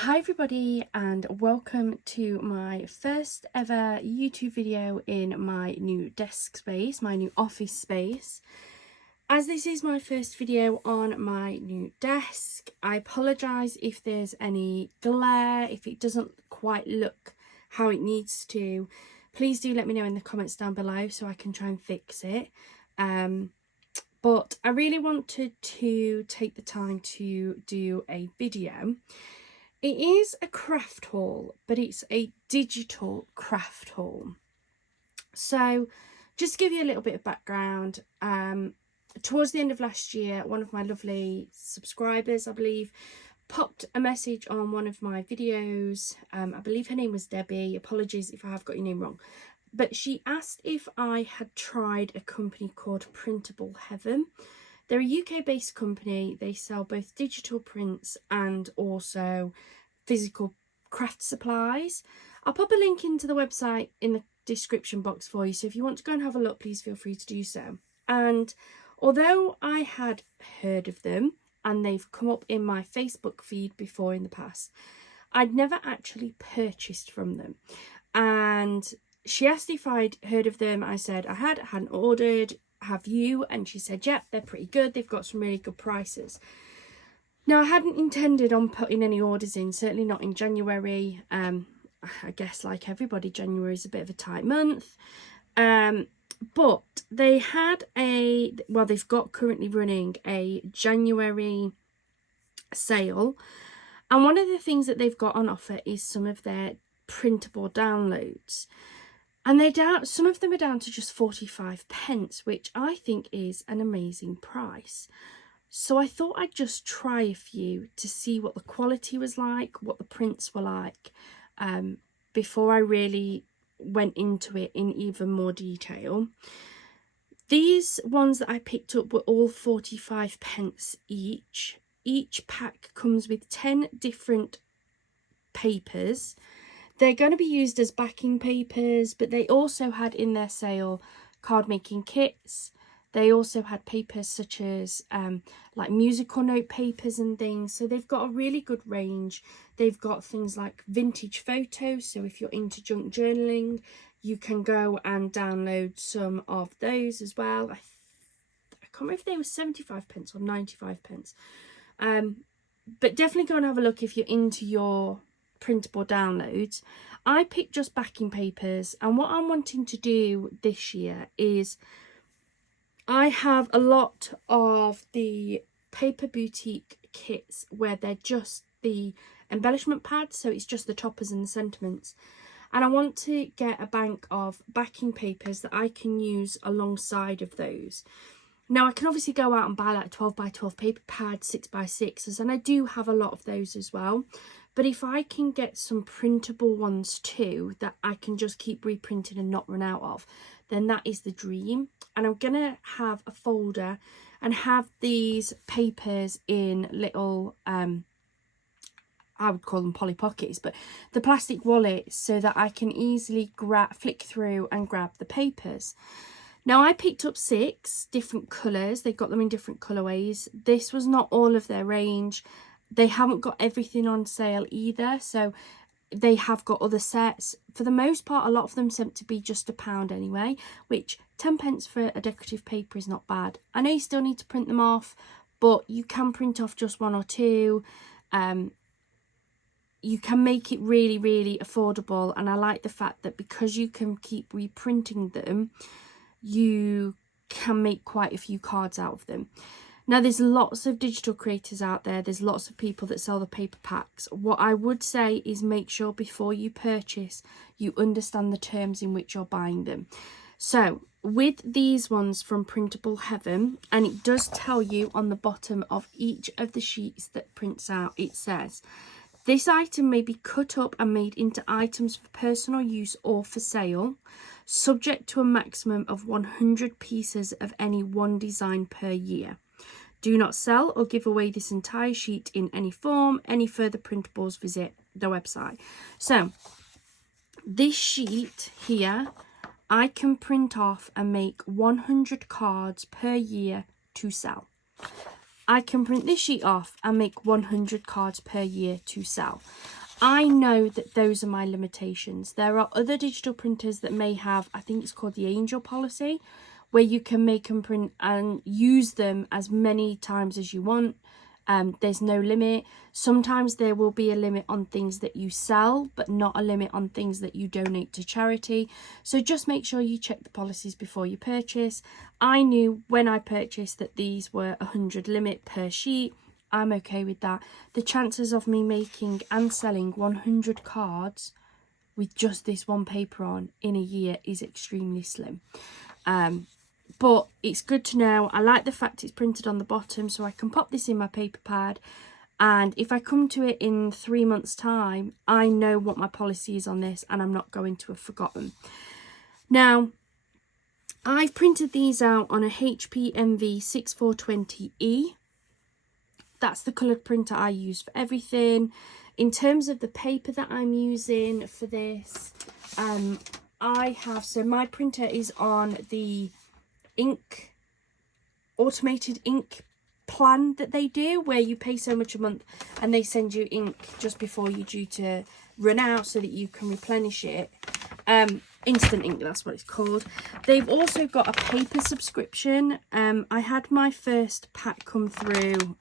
Hi everybody and welcome to my first ever YouTube video in my new desk space, my new office space. As this is my first video on my new desk, I apologise if there's any glare, if it doesn't quite look how it needs to. Please do let me know in the comments down below so I can try and fix it. But I really wanted to take the time to do a video. It is a craft haul, but it's a digital craft haul. So just to give you a little bit of background, towards the end of last year, one of my lovely subscribers, I believe, popped a message on one of my videos. I believe her name was Debbie. Apologies if I have got your name wrong. But she asked if I had tried a company called Printable Heaven. They're a UK-based company. They sell both digital prints and also physical craft supplies. I'll pop a link into the website in the description box for you, so if you want to go and have a look, please feel free to do so. And although I had heard of them and they've come up in my Facebook feed before in the past, I'd never actually purchased from them. And she asked if I'd heard of them. I said I hadn't ordered. Have you? And she said, yep, they're pretty good. They've got some really good prices. Now, I hadn't intended on putting any orders in, certainly not in January. I guess like everybody, January is a bit of a tight month. But they had they've got currently running a January sale. And one of the things that they've got on offer is some of their printable downloads. And some of them are down to just 45p, which I think is an amazing price. So I thought I'd just try a few to see what the quality was like, what the prints were like, before I really went into it in even more detail. These ones that I picked up were all 45p each. Each pack comes with 10 different papers. They're going to be used as backing papers, but they also had in their sale card making kits. They also had papers such as like musical note papers and things. So they've got a really good range. They've got things like vintage photos. So if you're into junk journaling, you can go and download some of those as well. I can't remember if they were 75p or 95p. But definitely go and have a look if you're into your printable downloads. I picked just backing papers, and what I'm wanting to do this year is I have a lot of the Paper Boutique kits where they're just the embellishment pads, so it's just the toppers and the sentiments, and I want to get a bank of backing papers that I can use alongside of those. Now I can obviously go out and buy like 12x12 paper pads, 6x6s, and I do have a lot of those as well. But if I can get some printable ones too that I can just keep reprinting and not run out of, then that is the dream. And I'm going to have a folder and have these papers in little, I would call them Polly Pockets, but the plastic wallets, so that I can easily flick through and grab the papers. Now, I picked up 6 different colours. They've got them in different colourways. This was not all of their range. They haven't got everything on sale either, so they have got other sets. For the most part, a lot of them seem to be just £1 anyway, which 10p for a decorative paper is not bad. I know you still need to print them off, but you can print off just 1 or 2. You can make it really, really affordable, and I like the fact that because you can keep reprinting them, you can make quite a few cards out of them. Now, there's lots of digital creators out there. There's lots of people that sell the paper packs. What I would say is make sure before you purchase, you understand the terms in which you're buying them. So with these ones from Printable Heaven, and it does tell you on the bottom of each of the sheets that prints out, it says, this item may be cut up and made into items for personal use or for sale, subject to a maximum of 100 pieces of any one design per year. Do not sell or give away this entire sheet in any form. Any further printables, visit the website. So this sheet here, I can print off and make 100 cards per year to sell. I can print this sheet off and make 100 cards per year to sell. I know that those are my limitations. There are other digital printers that may have, I think it's called the Angel policy, where you can make and print and use them as many times as you want. There's no limit. Sometimes there will be a limit on things that you sell, but not a limit on things that you donate to charity. So just make sure you check the policies before you purchase. I knew when I purchased that these were 100 limit per sheet. I'm okay with that. The chances of me making and selling 100 cards with just this one paper on in a year is extremely slim. But it's good to know. I like the fact it's printed on the bottom, so I can pop this in my paper pad, and if I come to it in 3 months' time, I know what my policy is on this and I'm not going to have forgotten. Now, I've printed these out on a HP MV 6420E. That's the coloured printer I use for everything. In terms of the paper that I'm using for this, so my printer is on the automated ink plan that they do, where you pay so much a month and they send you ink just before you're due to run out so that you can replenish it. Instant ink, that's what it's called. They've also got a paper subscription. I had my first pack come through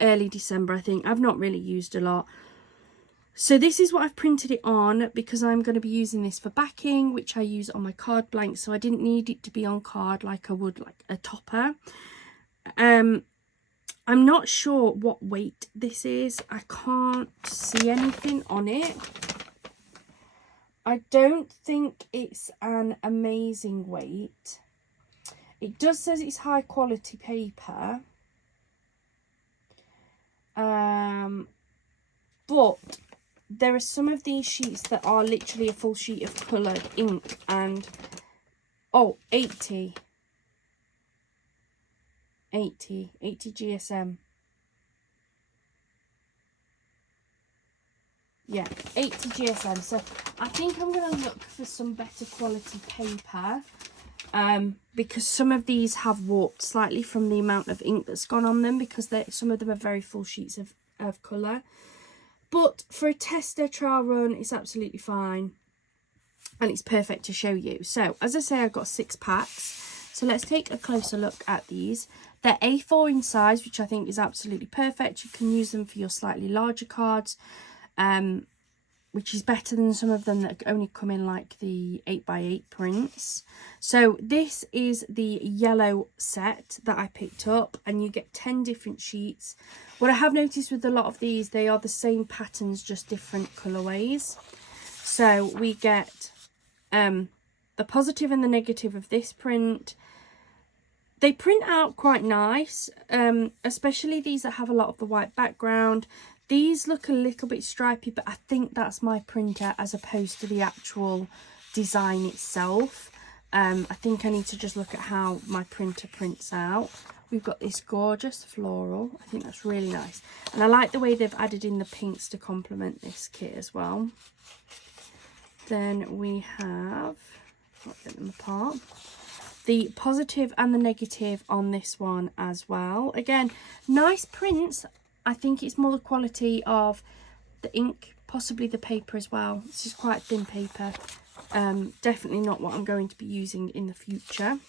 early December, I think. I've not really used a lot. So this is what I've printed it on, because I'm going to be using this for backing, which I use on my card blanks, so I didn't need it to be on card like I would like a topper. I'm not sure what weight this is. I can't see anything on it. I don't think it's an amazing weight. It does says it's high quality paper. But there are some of these sheets that are literally a full sheet of coloured ink, and 80 GSM. Yeah, 80 GSM. So I think I'm going to look for some better quality paper, because some of these have warped slightly from the amount of ink that's gone on them, because some of them are very full sheets of colour. But for a tester trial run, it's absolutely fine, and it's perfect to show you. So as I say, I've got 6 packs. So let's take a closer look at these. They're A4 in size, which I think is absolutely perfect. You can use them for your slightly larger cards, which is better than some of them that only come in like the 8x8 prints. So this is the yellow set that I picked up, and you get 10 different sheets. What I have noticed with a lot of these, they are the same patterns, just different colourways. So we get the positive and the negative of this print. They print out quite nice, especially these that have a lot of the white background. These look a little bit stripy, but I think that's my printer as opposed to the actual design itself. I think I need to just look at how my printer prints out. We've got this gorgeous floral. I think that's really nice. And I like the way they've added in the pinks to complement this kit as well. Then we have, I'll get them apart, the positive and the negative on this one as well. Again, nice prints. I think it's more the quality of the ink, possibly the paper as well. This is quite thin paper. Definitely not what I'm going to be using in the future.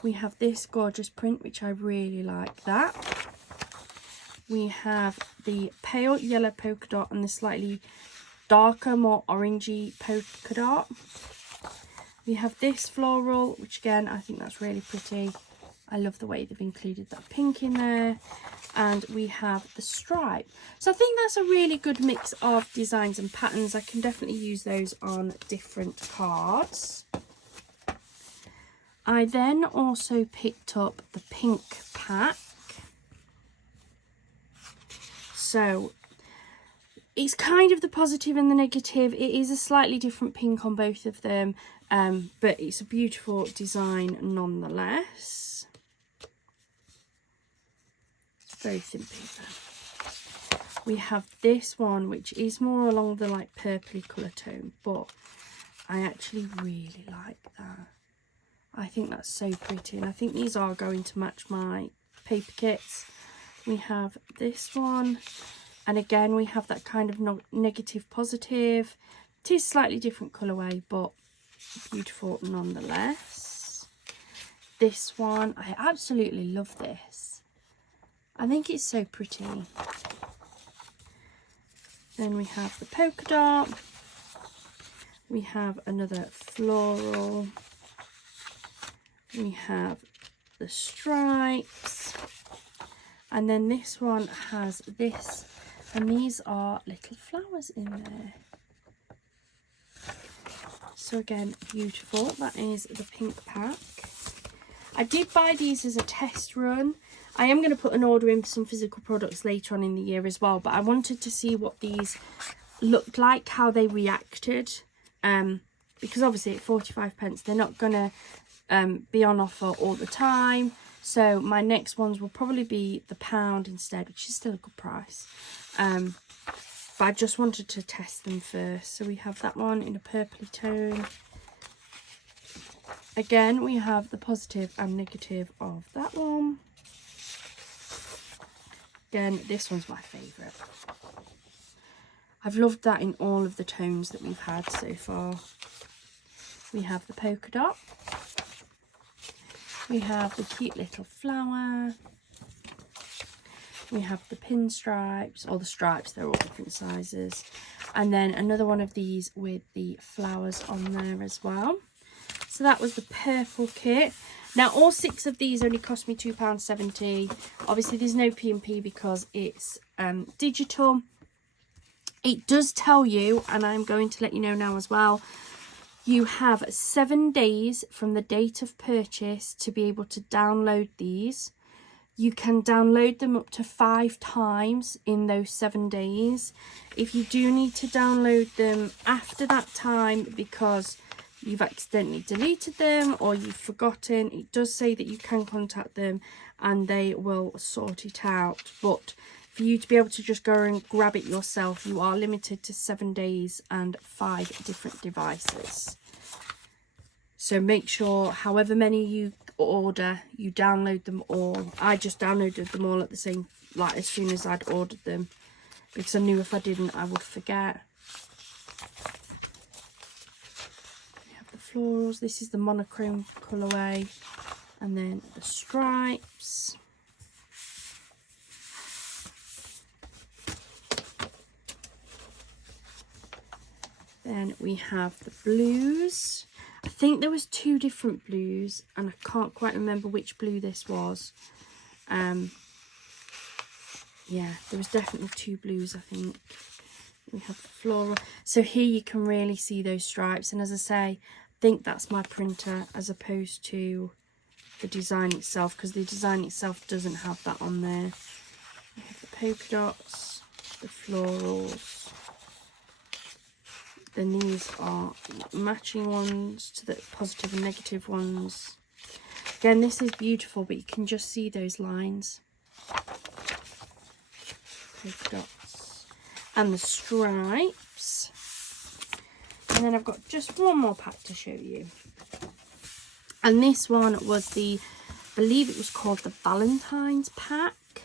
We have this gorgeous print, which I really like that. We have the pale yellow polka dot and the slightly darker, more orangey polka dot. We have this floral, which again, I think that's really pretty. I love the way they've included that pink in there. And we have the stripe. So I think that's a really good mix of designs and patterns. I can definitely use those on different cards. I then also picked up the pink pack. So it's kind of the positive and the negative. It is a slightly different pink on both of them, but it's a beautiful design nonetheless. It's very thin paper. We have this one, which is more along the like purpley colour tone, but I actually really like that. I think that's so pretty, and I think these are going to match my paper kits. We have this one. And again, we have that kind of negative positive. It is slightly different colourway, but beautiful nonetheless. This one, I absolutely love this. I think it's so pretty. Then we have the polka dot. We have another floral. We have the stripes. And then this one has this, and these are little flowers in there. So again, beautiful. That is the pink pack. I did buy these as a test run. I am going to put an order in for some physical products later on in the year as well, but I wanted to see what these looked like, how they reacted, because obviously at 45p they're not going to be on offer all the time. So my next ones will probably be the £1 instead, which is still a good price. But I just wanted to test them first. So we have that one in a purpley tone. Again, we have the positive and negative of that one. Again, this one's my favourite. I've loved that in all of the tones that we've had so far. We have the polka dot. We have the cute little flower. We have the pinstripes, or the stripes, they're all different sizes. And then another one of these with the flowers on there as well. So that was the purple kit. Now all 6 of these only cost me £2.70. Obviously there's no P&P because it's digital. It does tell you, and I'm going to let you know now as well, you have 7 days from the date of purchase to be able to download these. You can download them up to 5 times in those 7 days. If you do need to download them after that time because you've accidentally deleted them or you've forgotten, it does say that you can contact them and they will sort it out. But for you to be able to just go and grab it yourself, you are limited to 7 days and 5 different devices. So make sure however many you order, you download them all. I just downloaded them all at the same, like as soon as I'd ordered them, because I knew if I didn't I would forget. We have the florals. This is the monochrome colourway, and then the stripes. Then we have the blues. I think there was 2 different blues and I can't quite remember which blue this was. Yeah, there was definitely 2 blues, I think. We have the floral. So here you can really see those stripes, and as I say, I think that's my printer as opposed to the design itself, because the design itself doesn't have that on there. We have the polka dots, the florals. Then these are matching ones to the positive and negative ones. Again, this is beautiful, but you can just see those lines. Polka dots. And the stripes. And then I've got just one more pack to show you. And this one was the, I believe it was called the Valentine's pack.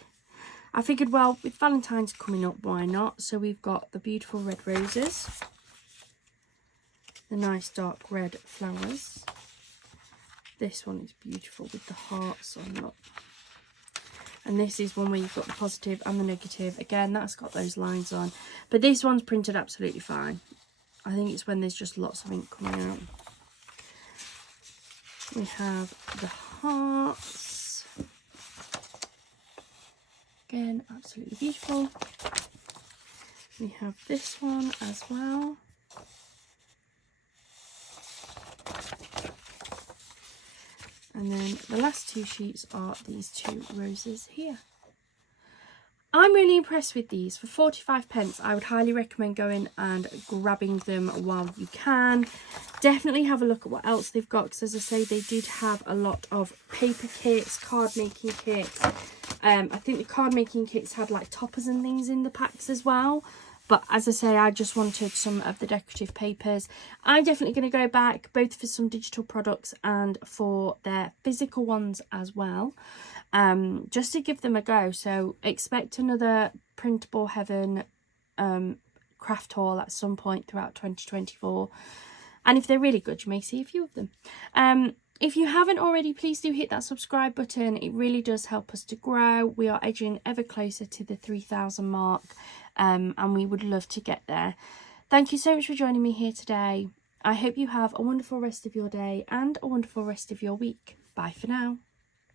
I figured, well, with Valentine's coming up, why not? So we've got the beautiful red roses. The nice dark red flowers. This one is beautiful with the hearts on top. And this is one where you've got the positive and the negative. Again, that's got those lines on. But this one's printed absolutely fine. I think it's when there's just lots of ink coming out. We have the hearts. Again, absolutely beautiful. We have this one as well. And then the last 2 sheets are these 2 roses here. I'm really impressed with these. For 45p, I would highly recommend going and grabbing them while you can. Definitely have a look at what else they've got, because as I say, they did have a lot of paper kits, card making kits. I think the card making kits had like toppers and things in the packs as well. But as I say, I just wanted some of the decorative papers. I'm definitely going to go back both for some digital products and for their physical ones as well, just to give them a go. So expect another Printable Heaven craft haul at some point throughout 2024. And if they're really good, you may see a few of them. If you haven't already, please do hit that subscribe button. It really does help us to grow. We are edging ever closer to the 3,000 mark, and we would love to get there. Thank you so much for joining me here today. I hope you have a wonderful rest of your day and a wonderful rest of your week. Bye for now.